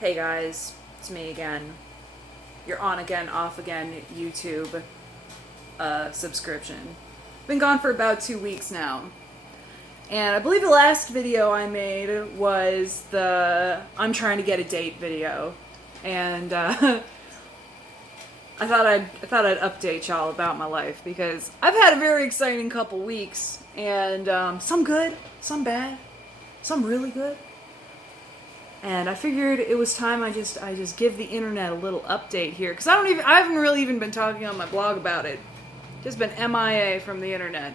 Hey guys, it's me again. Your on again, off again YouTube subscription. Been gone for about 2 weeks now. And I believe the last video I made was the I'm trying to get a date video. And I thought I'd update y'all about my life because I've had a very exciting couple weeks, and some good, some bad, some really good. And I figured it was time I just give the internet a little update here, because I haven't really even been talking on my blog about it. Just been MIA from the internet.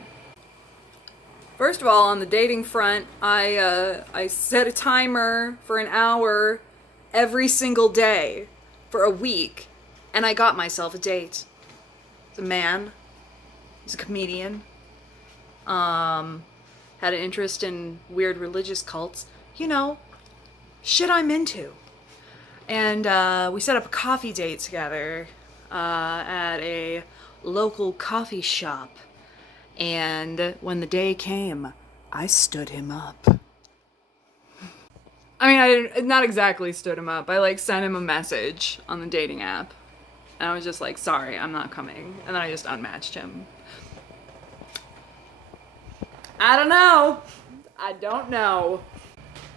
First of all, on the dating front, I set a timer for an hour every single day for a week, and I got myself a date. It's a man. He's a comedian. Had an interest in weird religious cults. You know, shit I'm into. And we set up a coffee date together at a local coffee shop. And when the day came, I stood him up. I mean, not exactly stood him up. I sent him a message on the dating app. And I was just like, sorry, I'm not coming. And then I just unmatched him. I don't know. I don't know.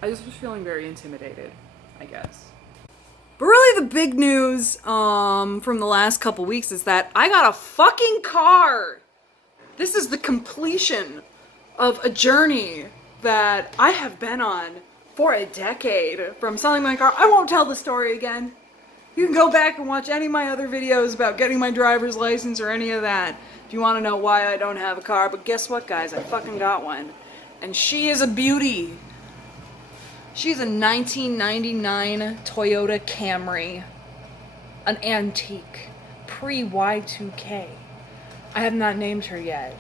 I just was feeling very intimidated, I guess. But really the big news from the last couple weeks is that I got a fucking car. This is the completion of a journey that I have been on for a decade from selling my car. I won't tell the story again. You can go back and watch any of my other videos about getting my driver's license or any of that if you want to know why I don't have a car. But guess what, guys? I fucking got one. And she is a beauty. She's a 1999 Toyota Camry, an antique, pre-Y2K. I have not named her yet,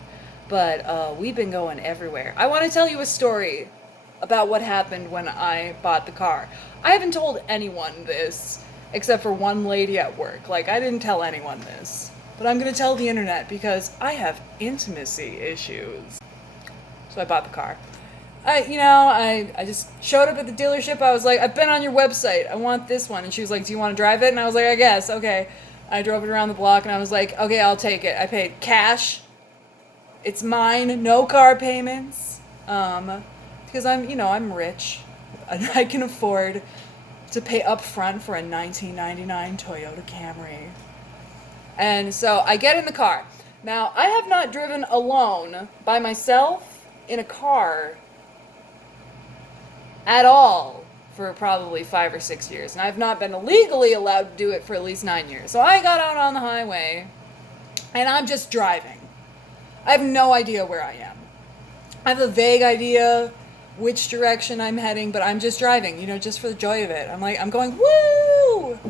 but we've been going everywhere. I want to tell you a story about what happened when I bought the car. I haven't told anyone this, except for one lady at work. I didn't tell anyone this, but I'm going to tell the internet because I have intimacy issues. So I bought the car. I just showed up at the dealership. I was like, I've been on your website. I want this one. And she was like, do you want to drive it? And I was like, I guess. Okay. I drove it around the block and I was like, okay, I'll take it. I paid cash. It's mine. No car payments. Because I'm rich. And I can afford to pay up front for a 1999 Toyota Camry. And so I get in the car. Now, I have not driven alone by myself in a car at all for probably 5 or 6 years. And I've not been legally allowed to do it for at least 9 years. So I got out on the highway and I'm just driving. I have no idea where I am. I have a vague idea which direction I'm heading, but I'm just driving, just for the joy of it. I'm going, woo!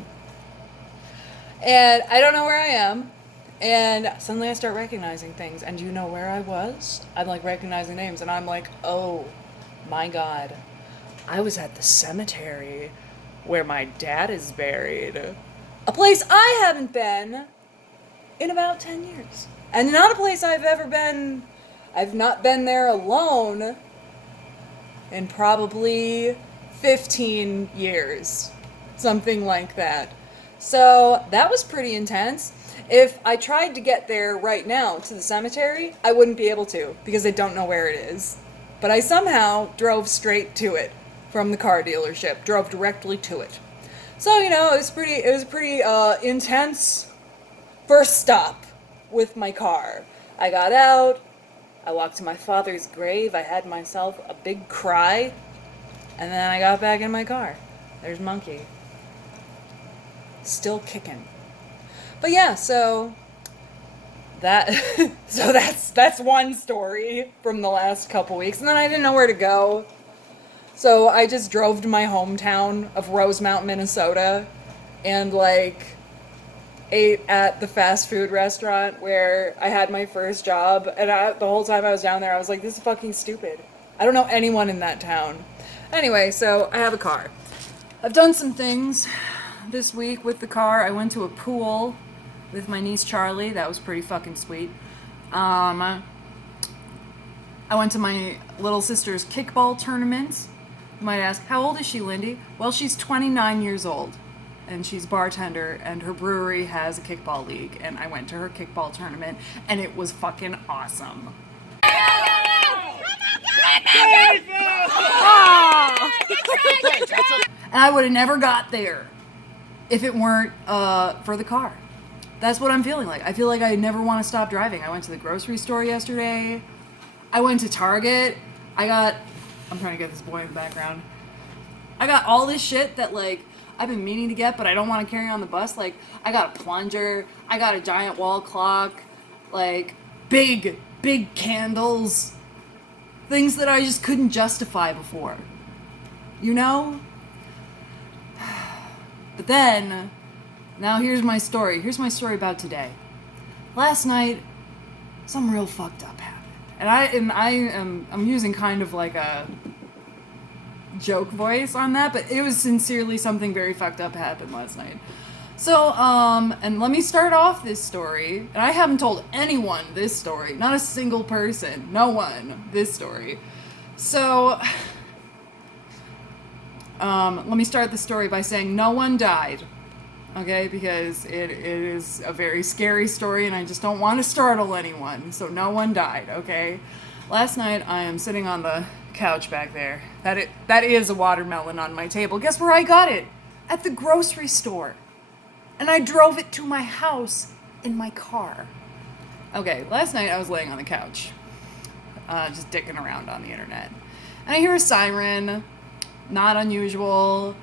And I don't know where I am. And suddenly I start recognizing things. And do you know where I was? I'm recognizing names. And I'm like, oh my God. I was at the cemetery where my dad is buried. A place I haven't been in about 10 years. And not a place I've ever been. I've not been there alone in probably 15 years. Something like that. So that was pretty intense. If I tried to get there right now to the cemetery, I wouldn't be able to because I don't know where it is. But I somehow drove straight to it from the car dealership, drove directly to it. So, it was pretty intense first stop with my car. I got out, I walked to my father's grave, I had myself a big cry, and then I got back in my car. There's Monkey. Still kicking. But yeah, so that's one story from the last couple weeks. And then I didn't know where to go. So I just drove to my hometown of Rosemount, Minnesota, and ate at the fast food restaurant where I had my first job. And the whole time I was down there, I was like, this is fucking stupid. I don't know anyone in that town. Anyway, so I have a car. I've done some things this week with the car. I went to a pool with my niece Charlie. That was pretty fucking sweet. I went to my little sister's kickball tournament You might ask, how old is she, Lindy? Well, she's 29 years old, and she's bartender, and her brewery has a kickball league, and I went to her kickball tournament, and it was fucking awesome. Oh! And I would have never got there if it weren't for the car. That's what I'm feeling like. I feel like I never want to stop driving. I went to the grocery store yesterday. I went to Target. I'm trying to get this boy in the background. I got all this shit that, like, I've been meaning to get, but I don't want to carry on the bus. Like, I got a plunger. I got a giant wall clock. Like, big candles. Things that I just couldn't justify before. You know? But then, now here's my story. Here's my story about today. Last night, something real fucked up happened. And I'm using kind of like a joke voice on that, but it was sincerely something very fucked up happened last night. So, and let me start off this story, and I haven't told anyone this story, not a single person, no one, this story. So, let me start the story by saying no one died, okay, because it is a very scary story, and I just don't want to startle anyone, so no one died, okay? Last night, I am sitting on the couch back there. That is a watermelon on my table. Guess where I got it? At the grocery store. And I drove it to my house in my car. Okay, last night I was laying on the couch, just dicking around on the internet. And I hear a siren, not unusual.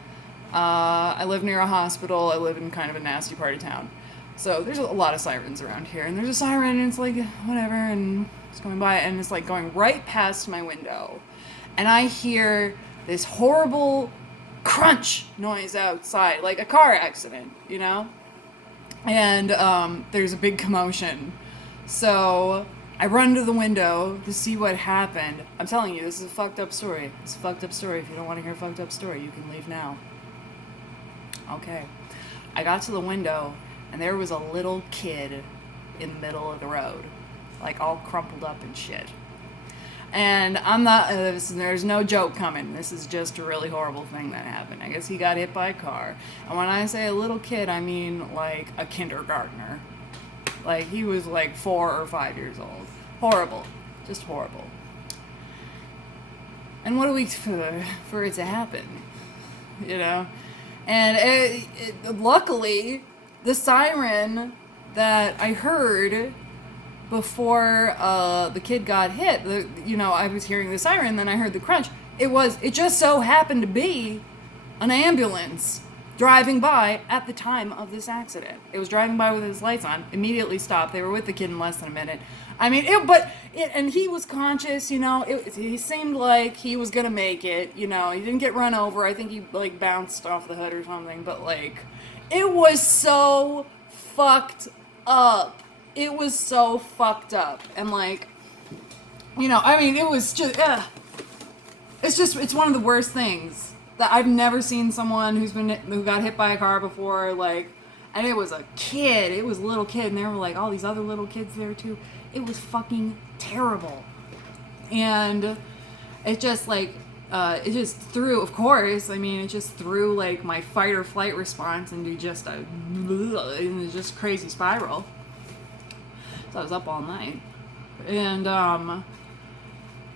I live near a hospital. I live in kind of a nasty part of town. So there's a lot of sirens around here. And there's a siren and it's like, whatever, and it's going by and it's like going right past my window. And I hear this horrible crunch noise outside, like a car accident, you know? And there's a big commotion. So I run to the window to see what happened. I'm telling you, this is a fucked up story. It's a fucked up story. If you don't want to hear a fucked up story, you can leave now. Okay. I got to the window, and there was a little kid in the middle of the road, like all crumpled up and shit. And I'm not, there's no joke coming. This is just a really horrible thing that happened. I guess he got hit by a car. And when I say a little kid, I mean like a kindergartner. Like he was like 4 or 5 years old. Horrible. Just horrible. And what a week for it to happen, you know? And luckily, the siren that I heard before the kid got hit, I was hearing the siren, then I heard the crunch. It just so happened to be an ambulance driving by at the time of this accident. It was driving by with his lights on, immediately stopped. They were with the kid in less than a minute. I mean, and he was conscious, he seemed like he was gonna make it, he didn't get run over. I think he, like, bounced off the hood or something, but, like, it was so fucked up. It was so fucked up. And, like, it was just, it's one of the worst things that I've never seen someone who got hit by a car before, like, and it was a kid, it was a little kid, and there were, like, all these other little kids there, too. It was fucking terrible. And it just, like, it just threw, of course, it just threw, like, my fight or flight response into just just crazy spiral. So I was up all night. And,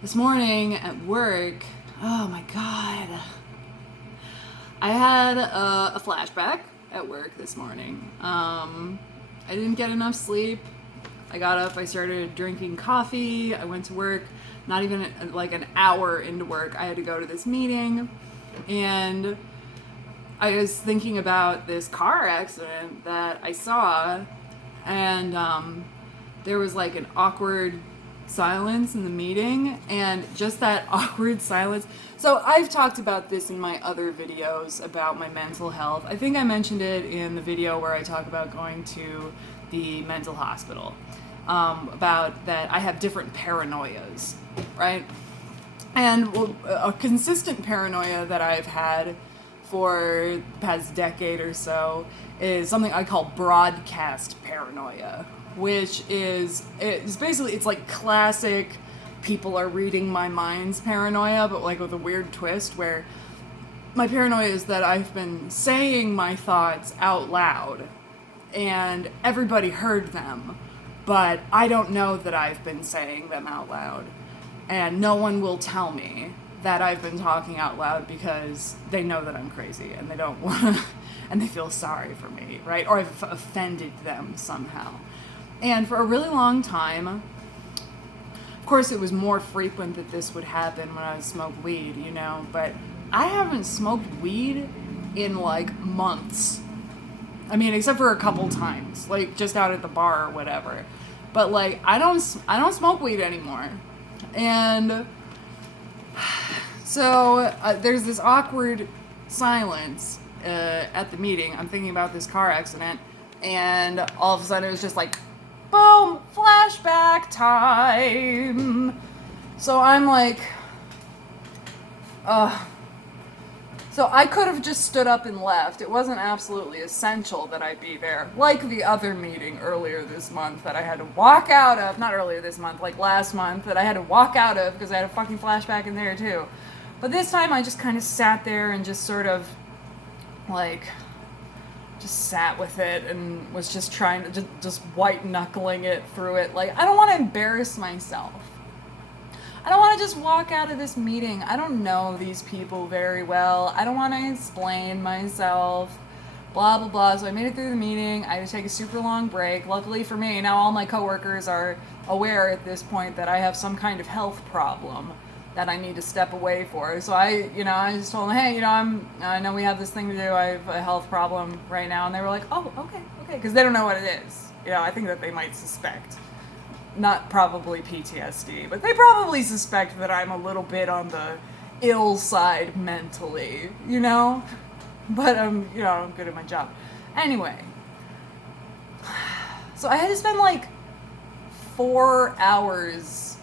this morning at work, oh my god, I had a flashback at work this morning. I didn't get enough sleep. I got up, I started drinking coffee, I went to work, not even like an hour into work, I had to go to this meeting, and I was thinking about this car accident that I saw, and there was like an awkward silence in the meeting, and just that awkward silence. So I've talked about this in my other videos about my mental health. I think I mentioned it in the video where I talk about going to the mental hospital, about that I have different paranoias, right? And a consistent paranoia that I've had for the past decade or so is something I call broadcast paranoia, which is, it's like classic people are reading my mind's paranoia, but like with a weird twist where my paranoia is that I've been saying my thoughts out loud and everybody heard them, but I don't know that I've been saying them out loud. And no one will tell me that I've been talking out loud because they know that I'm crazy and they don't want to, and they feel sorry for me, right? Or I've offended them somehow. And for a really long time, of course it was more frequent that this would happen when I would smoke weed, you know, but I haven't smoked weed in like months. I mean, except for a couple times, like just out at the bar or whatever. But like, I don't smoke weed anymore. And so there's this awkward silence at the meeting. I'm thinking about this car accident, and all of a sudden it was just like, boom, flashback time. So I'm like, so I could have just stood up and left. It wasn't absolutely essential that I be there. Like the other meeting earlier this month that I had to walk out of. Not earlier this month, like last month, that I had to walk out of because I had a fucking flashback in there too. But this time I just kind of sat there and just sort of, like, just sat with it and was just trying to, just white knuckling it through it. Like, I don't want to embarrass myself. I don't want to just walk out of this meeting. I don't know these people very well. I don't want to explain myself, blah, blah, blah. So I made it through the meeting. I had to take a super long break. Luckily for me, now all my coworkers are aware at this point that I have some kind of health problem that I need to step away for. So I just told them, hey, I know we have this thing to do. I have a health problem right now. And they were like, oh, okay. Because they don't know what it is. I think that they might suspect. Not probably PTSD, but they probably suspect that I'm a little bit on the ill side mentally, But I'm good at my job. Anyway, so I had to spend like 4 hours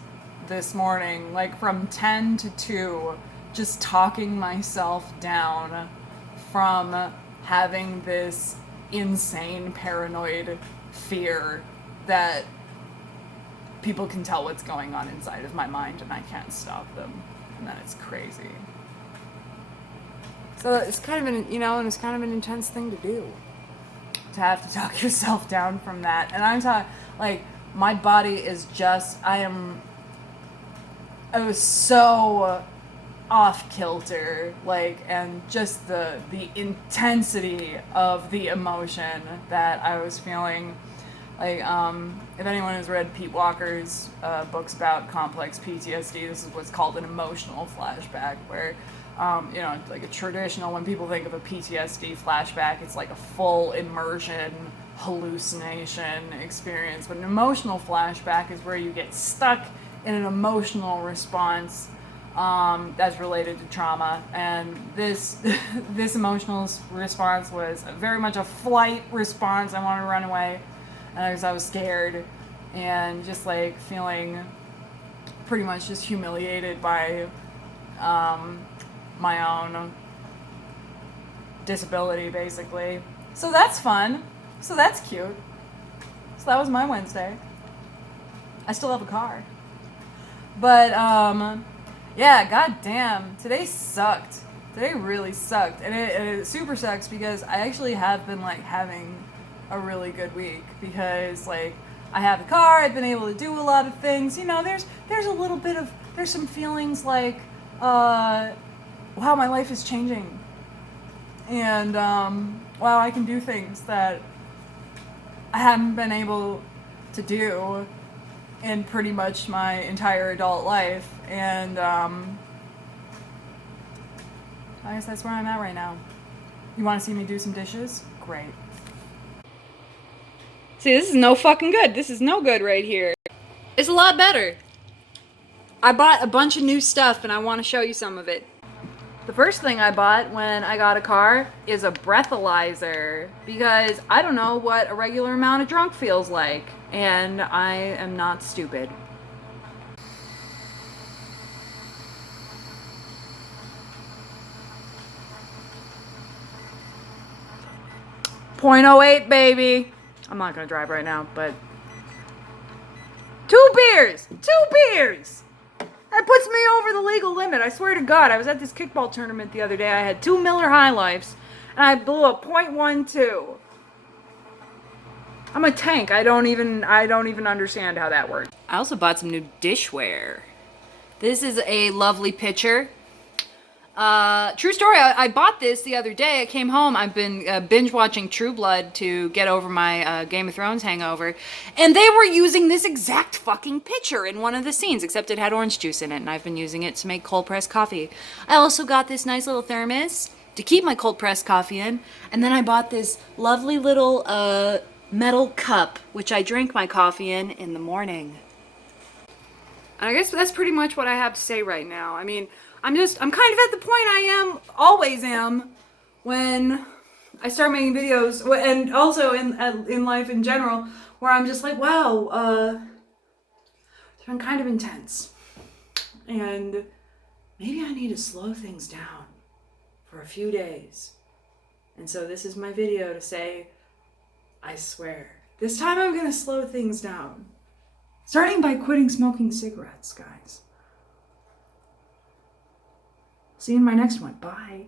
this morning, like from 10 to 2, just talking myself down from having this insane paranoid fear that people can tell what's going on inside of my mind and I can't stop them. And then it's crazy. So it's kind of it's kind of an intense thing to do. To have to talk yourself down from that. And I'm talking, like, my body is just, I was so off kilter, like, and just the intensity of the emotion that I was feeling. Like, if anyone has read Pete Walker's books about complex PTSD, this is what's called an emotional flashback, where, like a traditional, when people think of a PTSD flashback, it's like a full immersion, hallucination experience. But an emotional flashback is where you get stuck in an emotional response that's related to trauma. And this emotional response was very much a flight response. I wanted to run away. And I was scared and just like feeling pretty much just humiliated by my own disability, basically. So that's fun. So that's cute. So that was my Wednesday. I still have a car. But yeah, goddamn, today sucked. Today really sucked. And it super sucks because I actually have been like having a really good week because like I have the car, I've been able to do a lot of things. There's a little bit of, there's some feelings like wow, my life is changing. And wow, I can do things that I haven't been able to do in pretty much my entire adult life. And I guess that's where I'm at right now. You want to see me do some dishes? Great. See, this is no fucking good. This is no good right here. It's a lot better. I bought a bunch of new stuff and I want to show you some of it. The first thing I bought when I got a car is a breathalyzer because I don't know what a regular amount of drunk feels like, and I am not stupid. .08, baby. I'm not gonna drive right now, but 2 beers! 2 beers! That puts me over the legal limit. I swear to God, I was at this kickball tournament the other day. I had 2 Miller High Lifes, and I blew a .12. I'm a tank. I don't even understand how that works. I also bought some new dishware. This is a lovely pitcher. True story, I bought this the other day. I came home. I've been binge watching True Blood to get over my Game of Thrones hangover. And they were using this exact fucking pitcher in one of the scenes, except it had orange juice in it, and I've been using it to make cold pressed coffee. I also got this nice little thermos to keep my cold pressed coffee in. And then I bought this lovely little metal cup, which I drink my coffee in the morning. And I guess that's pretty much what I have to say right now. I mean, I'm kind of at the point I always am, when I start making videos, and also in life in general, where I'm just like, wow, it's been kind of intense. And maybe I need to slow things down for a few days. And so this is my video to say, I swear, this time I'm gonna slow things down. Starting by quitting smoking cigarettes, guys. See you in my next one. Bye.